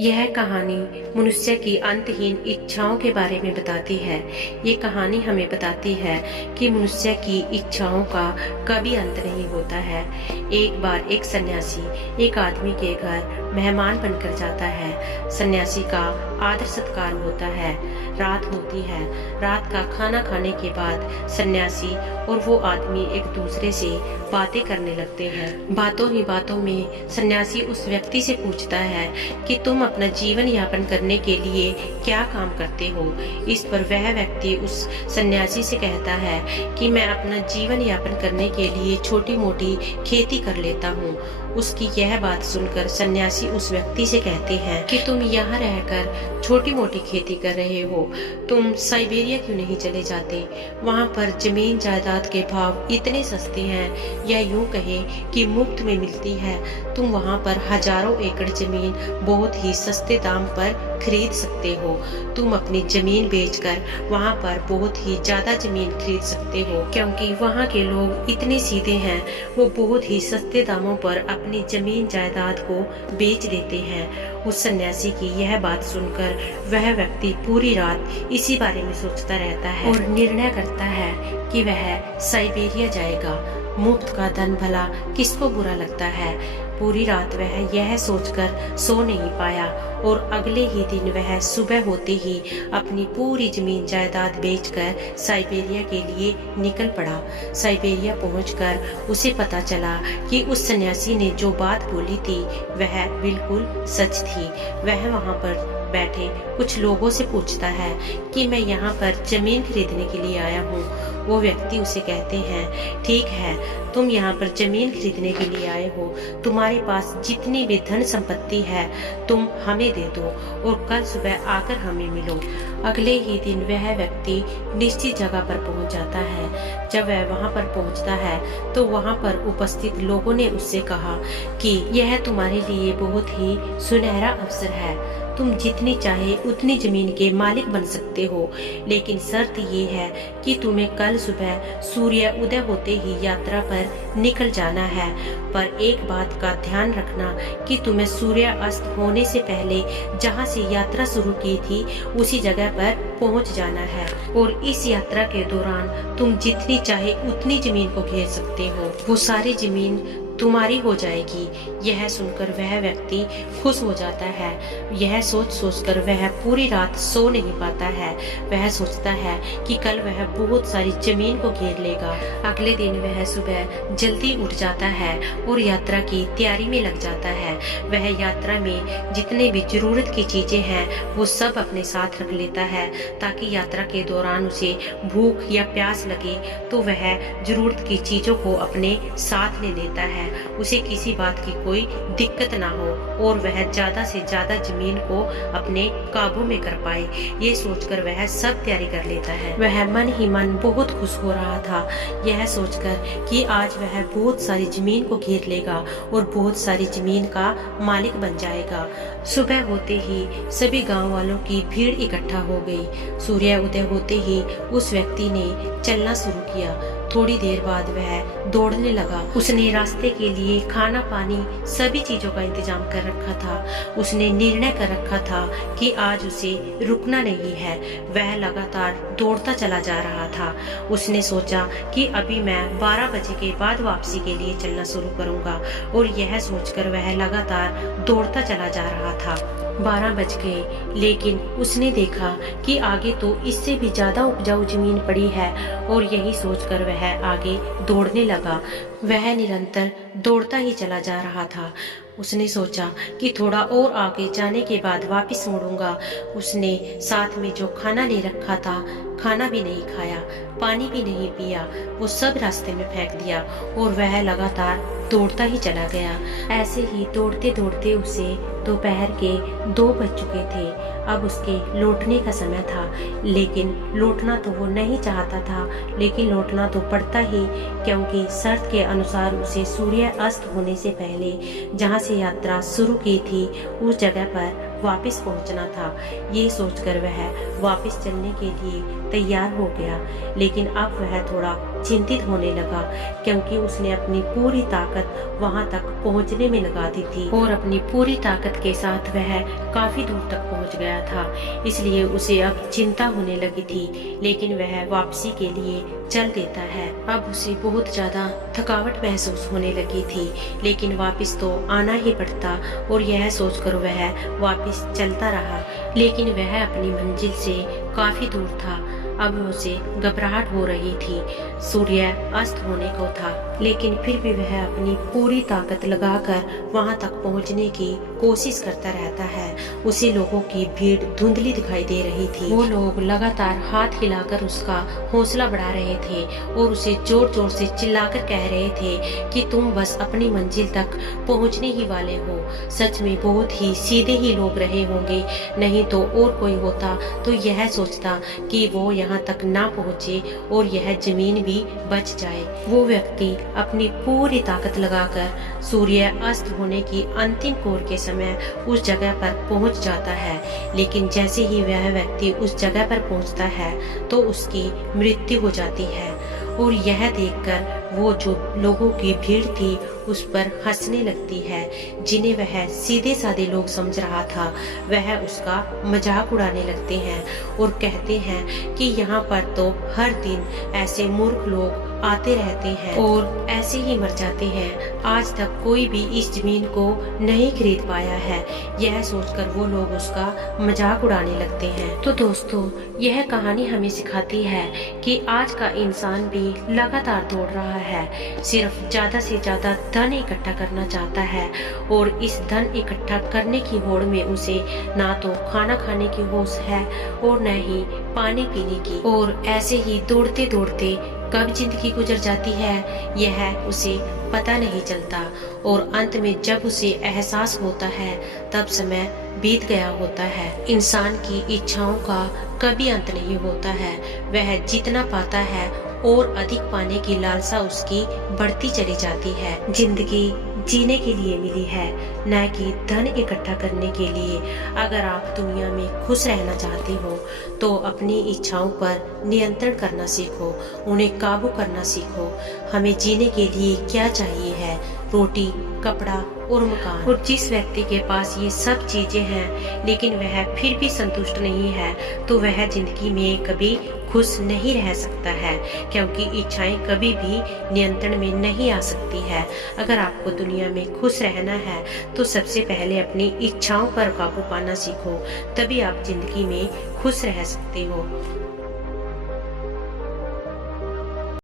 यह कहानी मनुष्य की अंतहीन इच्छाओं के बारे में बताती है। ये कहानी हमें बताती है कि मनुष्य की इच्छाओं का कभी अंत नहीं होता है। एक बार एक सन्यासी एक आदमी के घर मेहमान बनकर जाता है। सन्यासी का आदर सत्कार होता है। रात होती है। रात का खाना खाने के बाद सन्यासी और वो आदमी एक दूसरे से बातें करने लगते हैं। बातों ही बातों में सन्यासी उस व्यक्ति से पूछता है कि तुम अपना जीवन यापन करने के लिए क्या काम करते हो। इस पर वह व्यक्ति उस सन्यासी से कहता है कि मैं अपना जीवन यापन करने के लिए छोटी मोटी खेती कर लेता हूँ। उसकी यह बात सुनकर सन्यासी उस व्यक्ति से कहते हैं कि तुम यहाँ रहकर छोटी मोटी खेती कर रहे हो, तुम साइबेरिया क्यों नहीं चले जाते? वहाँ पर जमीन जायदाद के भाव इतने सस्ते हैं, या यूं कहे कि मुफ्त में मिलती है। तुम वहाँ पर हजारों एकड़ जमीन बहुत ही सस्ते दाम पर खरीद सकते हो। तुम अपनी जमीन बेचकर वहाँ पर बहुत ही ज्यादा जमीन खरीद सकते हो, क्योंकि वहाँ के लोग इतने सीधे हैं, वो बहुत ही सस्ते दामों पर अपनी जमीन जायदाद को बेच देते हैं। उस सन्यासी की यह बात सुनकर वह व्यक्ति पूरी रात इसी बारे में सोचता रहता है और निर्णय करता है कि वह साइबेरिया जाएगा। मुफ्त का धन भला किसको बुरा लगता है। पूरी रात वह यह सोचकर सो नहीं पाया और अगले ही दिन वह सुबह होते ही अपनी पूरी जमीन जायदाद बेचकर साइबेरिया के लिए निकल पड़ा। साइबेरिया पहुंचकर उसे पता चला कि उस सन्यासी ने जो बात बोली थी वह बिल्कुल सच थी। वह वहां पर बैठे कुछ लोगों से पूछता है कि मैं यहाँ पर जमीन खरीदने के लिए आया हूँ। वो व्यक्ति उसे कहते हैं, ठीक है, तुम यहाँ पर जमीन खरीदने के लिए आए हो, तुम्हारे पास जितनी भी धन संपत्ति है तुम हमें दे दो और कल सुबह आकर हमें मिलो। अगले ही दिन वह व्यक्ति निश्चित जगह पर पहुंच जाता है। जब वह वहां पर पहुंचता है तो वहां पर उपस्थित लोगों ने उससे कहा कि यह तुम्हारे लिए बहुत ही सुनहरा अवसर है, तुम जितनी चाहे उतनी जमीन के मालिक बन सकते हो, लेकिन शर्त ये है कि तुम्हें कल सुबह सूर्य उदय होते ही यात्रा पर निकल जाना है। पर एक बात का ध्यान रखना कि तुम्हें सूर्य अस्त होने से पहले जहाँ से यात्रा शुरू की थी उसी जगह पर पहुँच जाना है, और इस यात्रा के दौरान तुम जितनी चाहे उतनी जमीन को घेर सकते हो, वो सारी जमीन तुम्हारी हो जाएगी। यह सुनकर वह व्यक्ति खुश हो जाता है। यह सोच सोचकर वह पूरी रात सो नहीं पाता है। वह सोचता है कि कल वह बहुत सारी जमीन को घेर लेगा। अगले दिन वह सुबह जल्दी उठ जाता है और यात्रा की तैयारी में लग जाता है। वह यात्रा में जितने भी जरूरत की चीजें हैं वो सब अपने साथ रख लेता है, ताकि यात्रा के दौरान उसे भूख या प्यास लगे तो वह जरूरत की चीजों को अपने साथ ले लेता है, उसे किसी बात की कोई दिक्कत ना हो और वह ज्यादा से ज्यादा जमीन को अपने काबू में कर पाए। ये सोचकर वह सब तैयारी कर लेता है। वह मन ही मन बहुत खुश हो रहा था, यह सोचकर कि आज वह बहुत सारी जमीन को घेर लेगा और बहुत सारी जमीन का मालिक बन जाएगा। सुबह होते ही सभी गांव वालों की भीड़ इकट्ठा हो गई। सूर्य उदय होते ही उस व्यक्ति ने चलना शुरू किया। थोड़ी देर बाद वह दौड़ने लगा। उसने रास्ते के लिए खाना पानी सभी चीजों का इंतजाम कर रखा था। उसने निर्णय कर रखा था कि आज उसे रुकना नहीं है। वह लगातार दौड़ता चला जा रहा था। उसने सोचा कि अभी मैं 12 बजे के बाद वापसी के लिए चलना शुरू करूंगा, और यह सोचकर वह लगातार दौड़ता चला जा रहा था। 12 बज गए, लेकिन उसने देखा कि आगे तो इससे भी ज्यादा उपजाऊ जमीन पड़ी है, और यही सोचकर वह आगे दौड़ने लगा। वह निरंतर दौड़ता ही चला जा रहा था। उसने सोचा कि थोड़ा और आगे जाने के बाद वापस मुड़ूंगा। उसने साथ में जो खाना ले रखा था, खाना भी नहीं खाया, पानी भी नहीं पिया, वो सब रास्ते में फेंक दिया और वह लगातार दौड़ता ही चला गया। ऐसे ही दौड़ते दौड़ते उसे दोपहर के 2 बज चुके थे। अब उसके लौटने का समय था, लेकिन लौटना तो वो नहीं चाहता था, लेकिन लौटना तो पड़ता ही, क्योंकि शर्त के अनुसार उसे सूर्य अस्त होने से पहले जहाँ से यात्रा शुरू की थी उस जगह पर वापस पहुंचना था। ये सोचकर वह वापस चलने के लिए तैयार हो गया, लेकिन अब वह थोड़ा चिंतित होने लगा, क्योंकि उसने अपनी पूरी ताकत वहां तक पहुंचने में लगा दी थी और अपनी पूरी ताकत के साथ वह काफी दूर तक पहुंच गया था। इसलिए उसे अब चिंता होने लगी थी, लेकिन वह वापसी के लिए चल देता है। अब उसे बहुत ज्यादा थकावट महसूस होने लगी थी, लेकिन वापस तो आना ही पड़ता, और यह सोचकर वह वापस चलता रहा। लेकिन वह अपनी मंजिल से काफी दूर था। अब उसे घबराहट हो रही थी। सूर्य अस्त होने को था, लेकिन फिर भी वह अपनी पूरी ताकत लगाकर वहां तक पहुंचने की कोशिश करता रहता है। उसे लोगों की भीड़ धुंधली दिखाई दे रही थी। वो लोग लगातार हाथ हिलाकर उसका हौसला बढ़ा रहे थे और उसे जोर जोर से चिल्लाकर कह रहे थे कि तुम बस अपनी मंजिल तक पहुंचने ही वाले हो। सच में बहुत ही सीधे ही लोग रहे होंगे, नहीं तो और कोई होता तो यह सोचता कि वो यहाँ तक ना पहुँचे और यह जमीन भी बच जाए। वो व्यक्ति अपनी पूरी ताकत लगाकर सूर्य अस्त होने की अंतिम कोर के समय उस जगह पर पहुंच जाता है, लेकिन जैसे ही वह व्यक्ति उस जगह पर पहुंचता है तो उसकी मृत्यु हो जाती है। और यह देखकर वो जो लोगों की भीड़ थी उस पर हंसने लगती है, जिन्हें वह सीधे साधे लोग समझ रहा था। वह उसका मजाक उड़ाने लगते हैं और कहते हैं कि यहाँ पर तो हर दिन ऐसे मूर्ख लोग आते रहते हैं और ऐसे ही मर जाते हैं। आज तक कोई भी इस जमीन को नहीं खरीद पाया है। यह सोचकर वो लोग उसका मजाक उड़ाने लगते हैं। तो दोस्तों, यह कहानी हमें सिखाती है कि आज का इंसान भी लगातार दौड़ रहा है, सिर्फ ज्यादा से ज्यादा धन इकट्ठा करना चाहता है, और इस धन इकट्ठा करने की होड़ में उसे ना तो खाना खाने की होश है और न ही पानी पीने की। और ऐसे ही दौड़ते दौड़ते कब जिंदगी गुजर जाती है यह उसे पता नहीं चलता, और अंत में जब उसे एहसास होता है तब समय बीत गया होता है। इंसान की इच्छाओं का कभी अंत नहीं होता है। वह जितना पाता है और अधिक पाने की लालसा उसकी बढ़ती चली जाती है। जिंदगी जीने के लिए मिली है, न कि धन इकट्ठा करने के लिए। अगर आप दुनिया में खुश रहना चाहते हो तो अपनी इच्छाओं पर नियंत्रण करना सीखो, उन्हें काबू करना सीखो। हमें जीने के लिए क्या चाहिए है? रोटी, कपड़ा और मकान। और जिस व्यक्ति के पास ये सब चीजें हैं लेकिन वह फिर भी संतुष्ट नहीं है, तो वह जिंदगी में कभी खुश नहीं रह सकता है, क्योंकि इच्छाएं कभी भी नियंत्रण में नहीं आ सकती है। अगर आपको दुनिया में खुश रहना है तो सबसे पहले अपनी इच्छाओं पर काबू पाना सीखो, तभी आप जिंदगी में खुश रह सकते हो।